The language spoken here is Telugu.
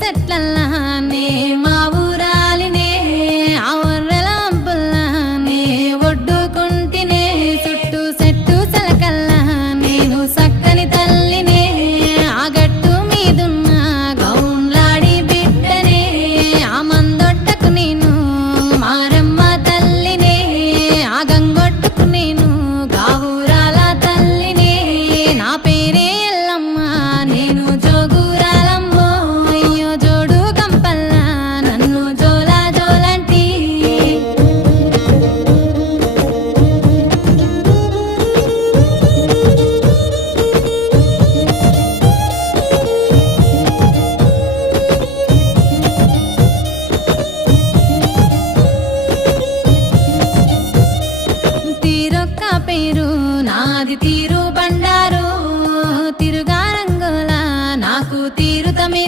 చెట్లల్లానే మా ఊరాలినే ఆవర్రలాంపుల్లానే ఒడ్డుకుంటినే చుట్టూ చెట్టు సలకల్లా నేను సక్కని తల్లిని నాది తీరు బండారు తిరుగారంగుల నాకు తీరు తమి